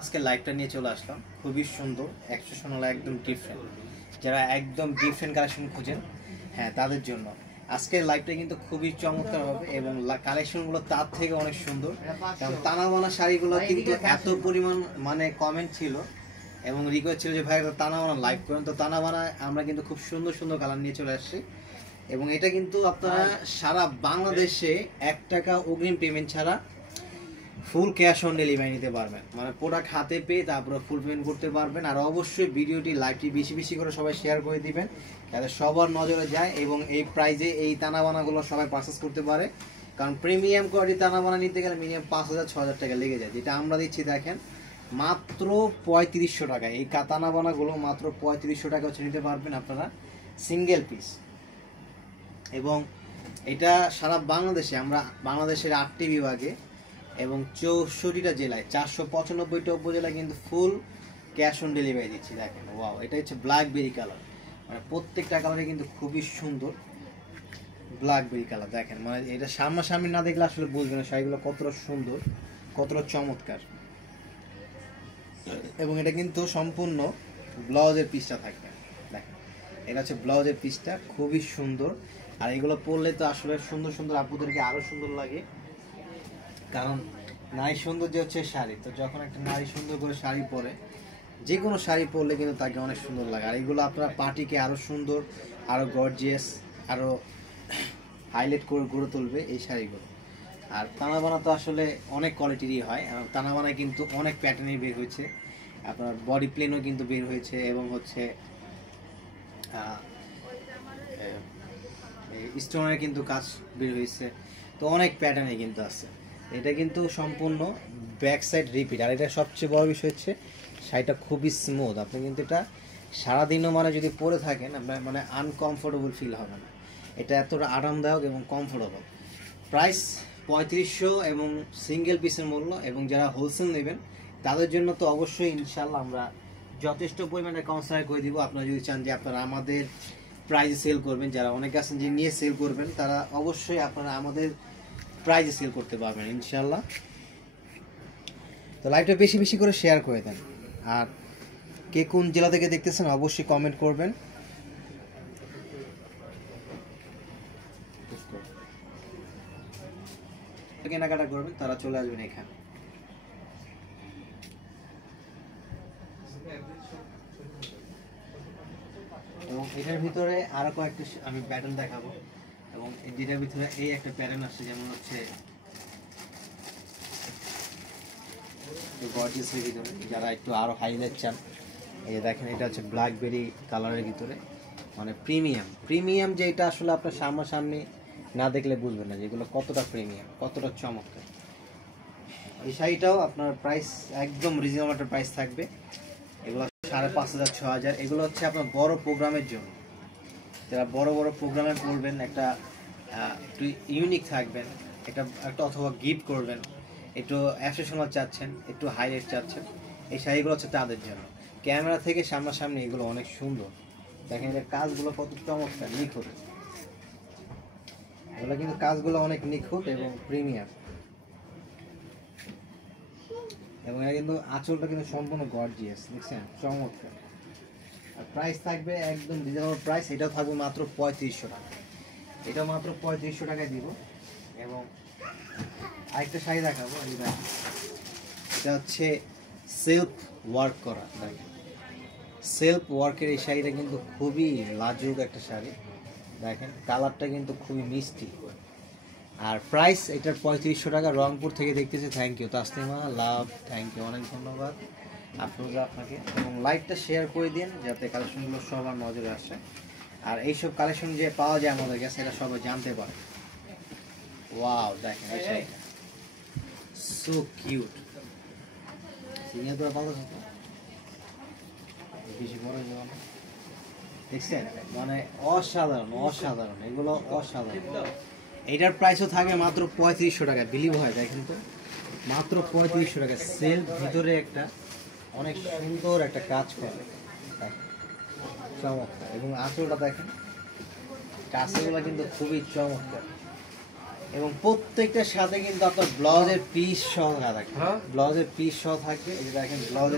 আজকে লাইভটা নিয়ে চলে আসলাম, খুবই সুন্দর অ্যাকসেসনাল, একদম ডিফারেন্ট। যারা একদম ডিফারেন্ট কালেকশন খুঁজেন, হ্যাঁ তাদের জন্য আজকের লাইভটা কিন্তু খুবই চমৎকার হবে এবং কালেকশনগুলো তার থেকে অনেক সুন্দর। কারণ তানাবানা শাড়িগুলো কিন্তু এত পরিমাণ মানে কমেন্ট ছিল এবং রিকোয়েস্ট ছিল যে ভাই তানাবানা লাইভ করেন, তো তানাবানা আমরা কিন্তু খুব সুন্দর সুন্দর কালার নিয়ে চলে আসছি। এবং এটা কিন্তু আপনারা সারা বাংলাদেশে 1 টাকা অগ্রিম পেমেন্ট ছাড়া ফুল ক্যাশ অন ডেলিভারি নিতে পারবেন, মানে প্রোডাক্ট হাতে পেয়ে তারপরে ফুল পেমেন্ট করতে পারবেন। আর অবশ্যই ভিডিওটি লাইভটি বেশি বেশি করে সবাই শেয়ার করে দিবেন, যাতে সবার নজরে যায় এবং এই প্রাইজে এই তানাবানাগুলো সবাই পারচেস করতে পারে। কারণ প্রিমিয়াম কোয়ালিটি তানাবানা নিতে গেলে মিনিমাম 5,000-6,000 টাকা লেগে যায়, যেটা আমরা দিচ্ছি দেখেন মাত্র 3500 টাকা। এই তানাবানাগুলো মাত্র 3500 টাকা হচ্ছে নিতে পারবেন আপনারা সিঙ্গেল পিস। এবং এটা সারা বাংলাদেশে, আমরা বাংলাদেশের 8টি বিভাগে এবং 64টা জেলায় 495টা উপজেলায় কিন্তু ফুল ক্যাশ অন ডেলিভারি দিচ্ছি। দেখেন ওয়াও, এটা হচ্ছে ব্ল্যাকবেরি কালার, মানে প্রত্যেকটা কালারে কিন্তু খুবই সুন্দর ব্ল্যাকবেরি কালার। দেখেন মানে এটা সামনাসামনি না দেখলে আসলে বুঝবেন না শাড়িগুলো কতটা সুন্দর, কতটা চমৎকার। এবং এটা কিন্তু সম্পূর্ণ ব্লাউজের পিসটা থাকবে। দেখেন এটা হচ্ছে ব্লাউজের পিসটা, খুবই সুন্দর। আর এগুলো পরলে তো আসলে সুন্দর সুন্দর আপুদেরকে আরও সুন্দর লাগে, কারণ নারী সৌন্দর্য হচ্ছে শাড়ি। তো যখন একটা নারী সুন্দর করে শাড়ি পরে, যে কোনো শাড়ি পরলে কিন্তু তাকে অনেক সুন্দর লাগে। আর এগুলো আপনার পার্টিকে আরও সুন্দর, আরও গর্জিয়াস, আরও হাইলাইট করে গড়ে তুলবে এই শাড়িগুলো। আর তানাবানা তো আসলে অনেক কোয়ালিটিরই হয়, তানাবানা কিন্তু অনেক প্যাটার্নই বের হয়েছে, আপনার বডি প্লেনও কিন্তু বের হয়েছে এবং হচ্ছে স্টোনের কিন্তু কাজ বের হয়েছে, তো অনেক প্যাটার্নে কিন্তু আছে। এটা কিন্তু সম্পূর্ণ ব্যাক সাইড রিপিট। আর এটা সবচেয়ে বড় বিষয় হচ্ছে শাড়িটা খুবই স্মুথ, আপনি কিন্তু এটা সারাদিনও মানে যদি পরে থাকেন আপনার মানে আনকমফোর্টেবল ফিল হবে না। এটা এতটা আরামদায়ক এবং কমফোর্টেবল। প্রাইস 3500 এবং সিঙ্গেল পিসের মূল্য। এবং যারা হোলসেল নেবেন তাদের জন্য তো অবশ্যই ইনশাল্লাহ আমরা যথেষ্ট পরিমাণে কনসিডার করে দিব। আপনারা যদি চান যে আপনারা আমাদের প্রাইজে সেল করবেন, যারা অনেকে আছেন যে নিয়ে সেল করবেন, তারা অবশ্যই আপনারা আমাদের প্রাইজে সেল করতে পারবেন ইনশাল্লাহ। তো লাইভটা বেশি বেশি করে শেয়ার করে দেন। আর কে কোন জেলা থেকে দেখতেছেন অবশ্যই কমেন্ট করবেন। কেনাকাটা করবেন তারা চলে আসবেন এখানে। এবং এটার ভিতরে আরো কয়েকটা আমি প্যাটার্ন দেখাবো। এবং যেটার ভিতরে এই একটা প্যাটার্ন আসছে, যেমন হচ্ছে গর্জিয়াসের ভিতরে যারা একটু আরো হাইলাইট চান, এই যে দেখেন এটা হচ্ছে ব্ল্যাকবেরি কালারের ভিতরে, মানে প্রিমিয়াম প্রিমিয়াম, যেটা আসলে আপনার সামনাসামনি না দেখলে বুঝবেন না যেগুলো কতটা প্রিমিয়াম, কতটা চমৎকার। এই শাড়িটাও আপনার প্রাইস একদম রিজনেবল একটা প্রাইস থাকবে। এগুলো 5,500-6,000। এগুলো হচ্ছে আপনার বড় প্রোগ্রামের জন্য, যারা বড় বড় প্রোগ্রামে পড়বেন, একটা একটু ইউনিক থাকবেন, একটা একটা অথবা গিফট করবেন, একটু অ্যাকসেসনাল চাচ্ছেন, একটু হাইলাইট চাচ্ছেন, এই শাড়িগুলো হচ্ছে তাদের জন্য। ক্যামেরা থেকে সামনাসামনি এগুলো অনেক সুন্দর। দেখেন এর কাজগুলো কত চমৎকার, নিখুঁত। এগুলো কিন্তু কাজগুলো অনেক নিখুঁত এবং প্রিমিয়াম। এবং এটা কিন্তু আঁচলটা কিন্তু সম্পূর্ণ গর্জিয়াস, দেখছেন চমৎকার। আর প্রাইস থাকবে একদম রিজনেবল প্রাইস। এটাও থাকবে মাত্র 3500 টাকা। এটা মাত্র 3500 টাকায় দিব। এবং আরেকটা শাড়ি দেখাবো, এটা হচ্ছে সেলফ ওয়ার্ক করা। দেখেন সেলফ ওয়ার্কের এই শাড়িটা কিন্তু খুবই লাজুক একটা শাড়ি। দেখেন কালারটা কিন্তু খুবই মিষ্টি। আর প্রাইস এটার 3500 টাকা। রংপুর থেকে দেখতেছি, thank you Taslima, love, thank you, অনেক ধন্যবাদ আপনাকে। এবং লাইভটা শেয়ার করে দিন যাতে কালেকশনগুলো সবার নজরে আসে। আর এইসব কালেকশন যে পাওয়া যায় আমাদের কাছে, এটা সবাই জানতে পারে। ওয়াও দেখেন এই শাড়িটা সো কিউট। সিনিয়র তো ভালো হতো, বেশি বড় যেমন দেখছেন, মানে অসাধারণ অসাধারণ, এগুলো অসাধারণ। এইটার প্রাইসও থাকে মাত্র 3500 টাকা। বিলিভ হয় দেখেন তো, মাত্র 3500 টাকা। সেল ভিতরে একটা অনেক সুন্দর একটা কাজ করে, চমৎকার। এবং আঁচলটা দেখেন, কাছেগুলো কিন্তু খুবই চমৎকার। এবং প্রত্যেকটার সাথে কিন্তু আপনার ব্লাউজের পিস সহ থাকবে, হ্যাঁ। ব্লাউজের পিস সহ থাকবে। এই যে দেখেন ব্লাউজের